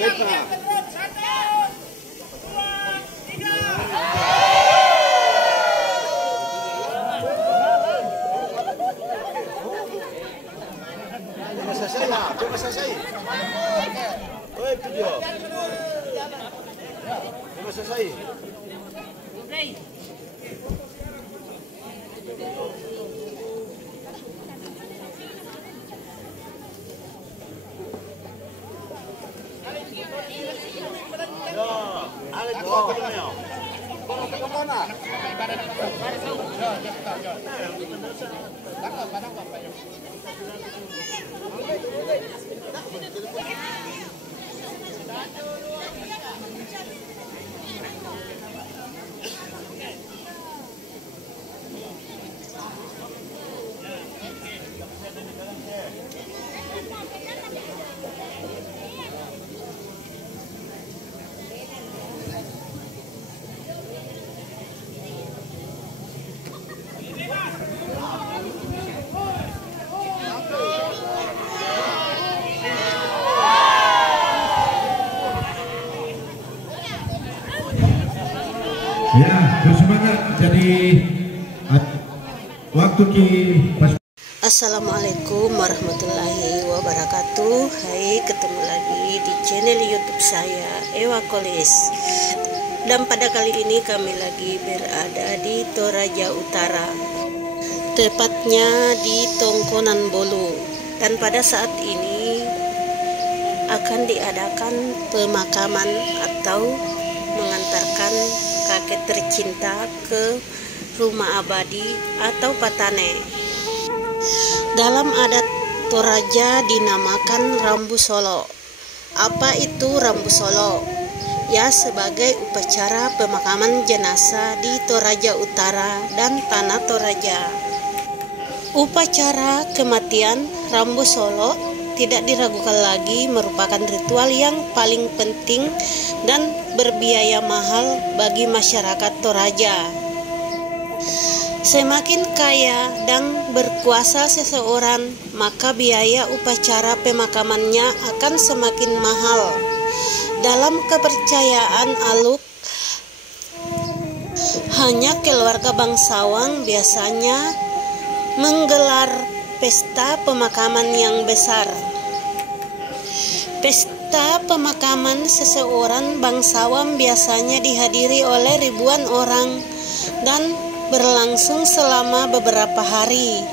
Coba selesai. Oh itu dia. Coba selesai. Ya, bersemangat jadi waktu ki pas. Assalamualaikum warahmatullahi wabarakatuh. Hai, ketemu lagi di channel YouTube saya, Ewa Kolis. Dan pada kali ini kami lagi berada di Toraja Utara, tepatnya di Tongkonan Bolu. Dan pada saat ini akan diadakan pemakaman atau mengantarkan kakek tercinta ke rumah abadi atau patane. Dalam adat Toraja dinamakan Rambu Solo. Apa itu Rambu Solo? Ya, sebagai upacara pemakaman jenazah di Toraja Utara dan Tanah Toraja. Upacara kematian Rambu Solo tidak diragukan lagi merupakan ritual yang paling penting dan berbiaya mahal bagi masyarakat Toraja. Semakin kaya dan berkuasa seseorang, maka biaya upacara pemakamannya akan semakin mahal. Dalam kepercayaan Aluk, hanya keluarga bangsawan biasanya menggelar pesta pemakaman yang besar. Pesta pemakaman seseorang bangsawan biasanya dihadiri oleh ribuan orang dan berlangsung selama beberapa hari.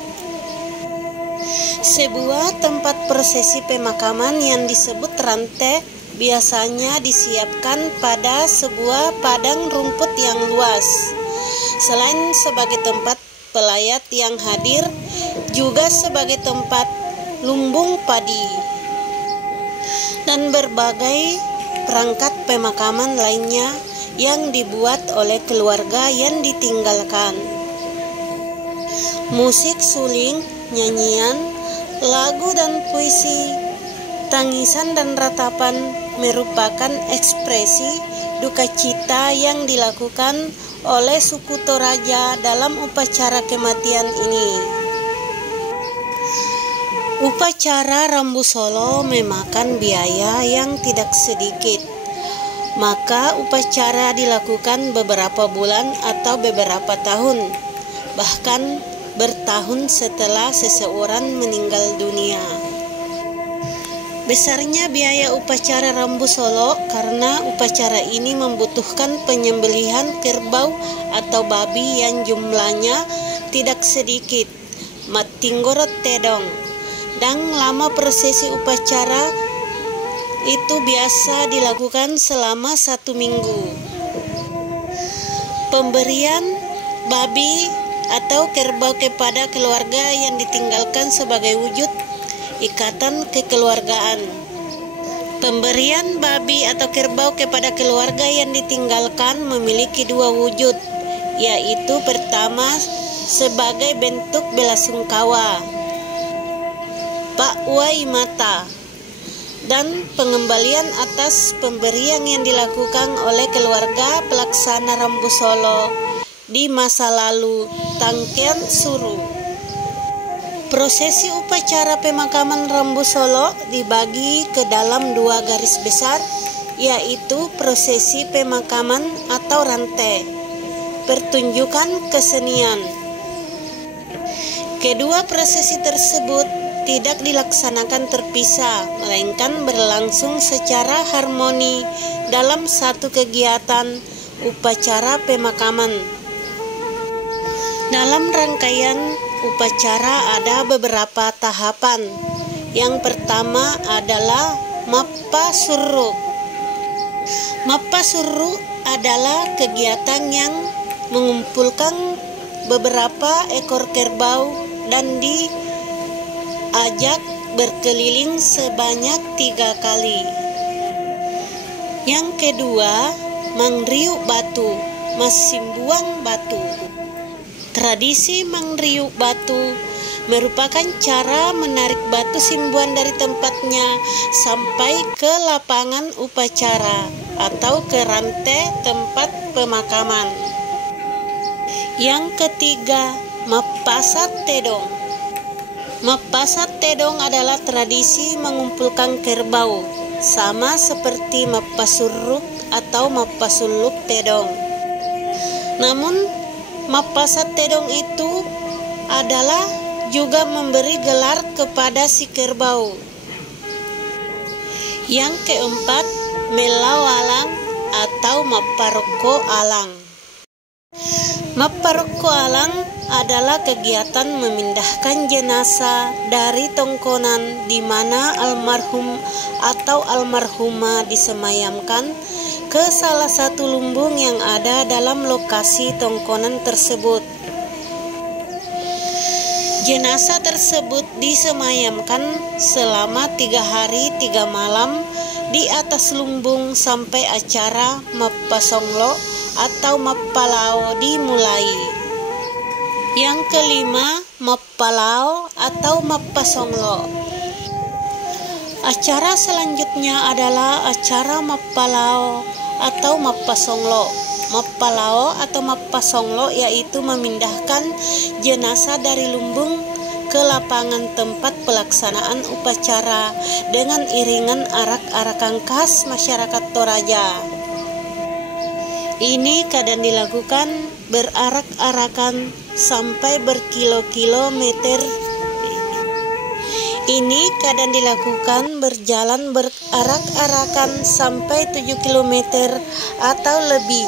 Sebuah tempat prosesi pemakaman yang disebut rante biasanya disiapkan pada sebuah padang rumput yang luas. Selain sebagai tempat pelayat yang hadir, juga sebagai tempat lumbung padi dan berbagai perangkat pemakaman lainnya yang dibuat oleh keluarga yang ditinggalkan. Musik suling, nyanyian, lagu dan puisi, tangisan dan ratapan merupakan ekspresi duka cita yang dilakukan oleh suku Toraja dalam upacara kematian ini. Upacara Rambu Solo memakan biaya yang tidak sedikit. Maka upacara dilakukan beberapa bulan atau beberapa tahun, bahkan bertahun setelah seseorang meninggal dunia. Besarnya biaya upacara Rambu Solo karena upacara ini membutuhkan penyembelihan kerbau atau babi yang jumlahnya tidak sedikit, matinggorot tedong, dan lama prosesi upacara itu biasa dilakukan selama 1 minggu. Pemberian babi atau kerbau kepada keluarga yang ditinggalkan sebagai wujud ikatan kekeluargaan. Pemberian babi atau kerbau kepada keluarga yang ditinggalkan memiliki 2 wujud, yaitu pertama sebagai bentuk belasungkawa, Pak Wai Mata, dan pengembalian atas pemberian yang dilakukan oleh keluarga pelaksana Rambu Solo di masa lalu, Tangken Suru. Prosesi upacara pemakaman Rambu Solo dibagi ke dalam 2 garis besar, yaitu prosesi pemakaman atau rante, pertunjukan kesenian. Kedua prosesi tersebut tidak dilaksanakan terpisah, melainkan berlangsung secara harmoni dalam satu kegiatan upacara pemakaman. Dalam rangkaian upacara ada beberapa tahapan. Yang pertama adalah Mappa Surru. Mappa Surru adalah kegiatan yang mengumpulkan beberapa ekor kerbau dan diajak berkeliling sebanyak 3 kali. Yang kedua, Mangriuk Batu, Masimbuang Batu. Tradisi Mangriuk Batu merupakan cara menarik batu simbuan dari tempatnya sampai ke lapangan upacara atau ke rantai tempat pemakaman. Yang ketiga, Mapasat Tedong. Mapasat Tedong adalah tradisi mengumpulkan kerbau, sama seperti Mappasurruk atau Mappasuluk Tedong. Namun Mapasat Tedong itu adalah juga memberi gelar kepada si kerbau. Yang keempat, Melawalang atau Mapparokko Alang. Mapparokko Alang adalah kegiatan memindahkan jenazah dari tongkonan di mana almarhum atau almarhumah disemayamkan ke salah satu lumbung yang ada dalam lokasi tongkonan tersebut. Jenazah tersebut disemayamkan selama 3 hari 3 malam di atas lumbung sampai acara Mappasonglo atau Mappalao dimulai. Yang kelima, Mappalao atau Mappasonglo. Acara selanjutnya adalah acara Mappalao atau Mappasonglo. Mappalao atau Mappasonglo yaitu memindahkan jenazah dari lumbung ke lapangan tempat pelaksanaan upacara dengan iringan arak-arakan khas masyarakat Toraja. Ini kadang dilakukan berarak-arakan sampai berkilo-kilometer. Ini kadang dilakukan berjalan berarak-arakan sampai 7 km atau lebih.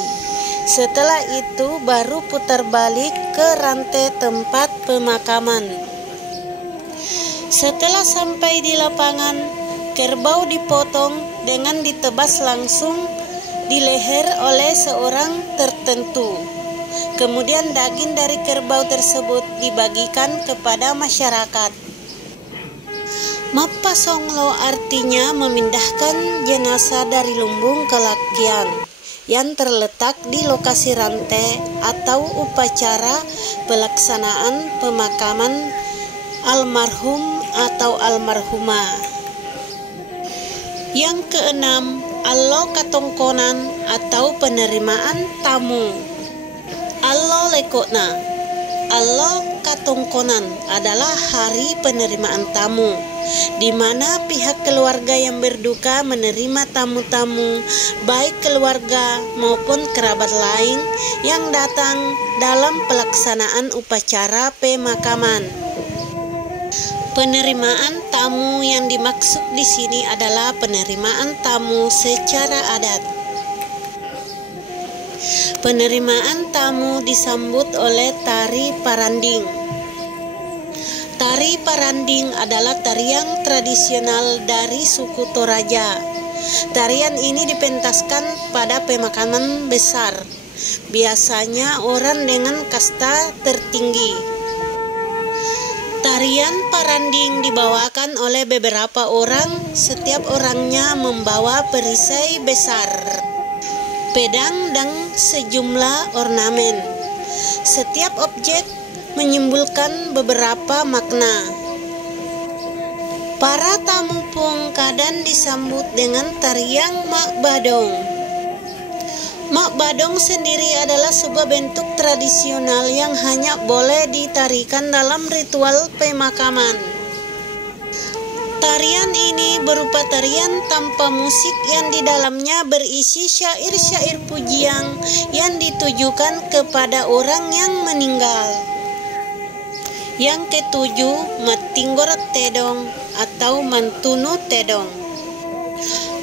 Setelah itu baru putar balik ke rantai tempat pemakaman. Setelah sampai di lapangan, kerbau dipotong dengan ditebas langsung di leher oleh seorang tertentu. Kemudian daging dari kerbau tersebut dibagikan kepada masyarakat. Mappasonglo artinya memindahkan jenazah dari lumbung ke lakian yang terletak di lokasi rantai atau upacara pelaksanaan pemakaman almarhum atau almarhumah. Yang keenam, Allo Katongkonan atau penerimaan tamu. Allo Lekokna. Allo Katongkonan adalah hari penerimaan tamu, di mana pihak keluarga yang berduka menerima tamu-tamu, baik keluarga maupun kerabat lain yang datang dalam pelaksanaan upacara pemakaman. Penerimaan tamu yang dimaksud di sini adalah penerimaan tamu secara adat. Penerimaan tamu disambut oleh tari paranding. Tari paranding adalah tarian tradisional dari suku Toraja. Tarian ini dipentaskan pada pemakaman besar, biasanya orang dengan kasta tertinggi. Tarian paranding dibawakan oleh beberapa orang, setiap orangnya membawa perisai besar, pedang dan sejumlah ornamen. Setiap objek menyimbolkan beberapa makna. Para tamu pun kadang disambut dengan tarian Mak Badong. Mak Badong sendiri adalah sebuah bentuk tradisional yang hanya boleh ditarikan dalam ritual pemakaman. Tarian ini berupa tarian tanpa musik yang di dalamnya berisi syair-syair pujian yang ditujukan kepada orang yang meninggal. Yang ketujuh, Matinggor Tedong atau Mantunu Tedong.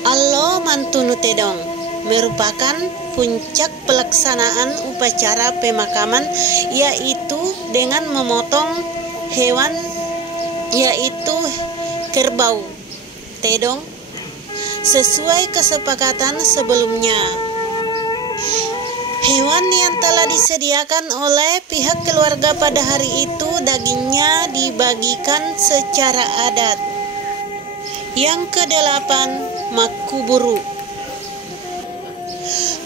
Allo Mantunu Tedong merupakan puncak pelaksanaan upacara pemakaman, yaitu dengan memotong hewan yaitu kerbau tedong sesuai kesepakatan sebelumnya. Hewan yang telah disediakan oleh pihak keluarga pada hari itu dagingnya dibagikan secara adat. Yang kedelapan, Makuburu.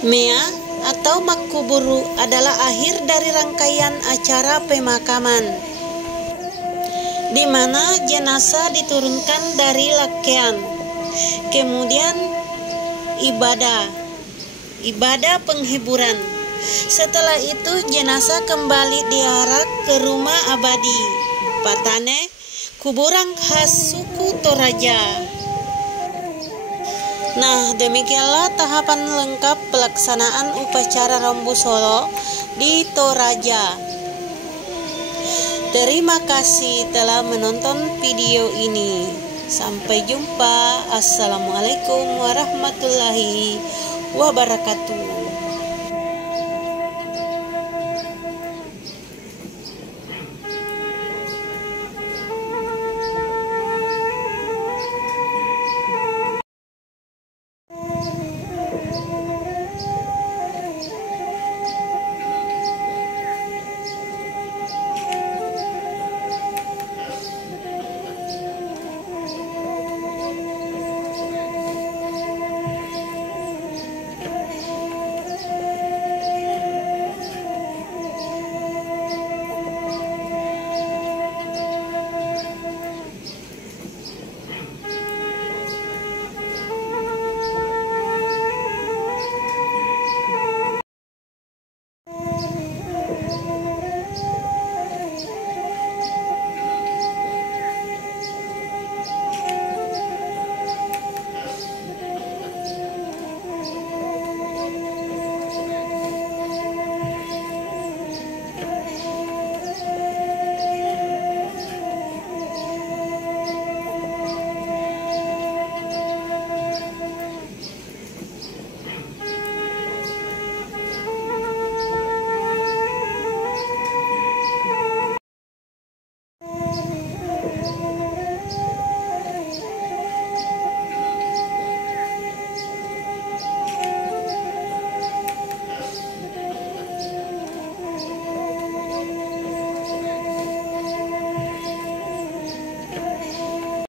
Mea atau Makuburu adalah akhir dari rangkaian acara pemakaman, di mana jenazah diturunkan dari lakean. Kemudian ibadah penghiburan. Setelah itu jenazah kembali diarak ke rumah abadi, Patane, kuburan khas suku Toraja. Nah, demikianlah tahapan lengkap pelaksanaan upacara Rambu Solo di Toraja. Terima kasih telah menonton video ini. Sampai jumpa. Assalamualaikum warahmatullahi wabarakatuh.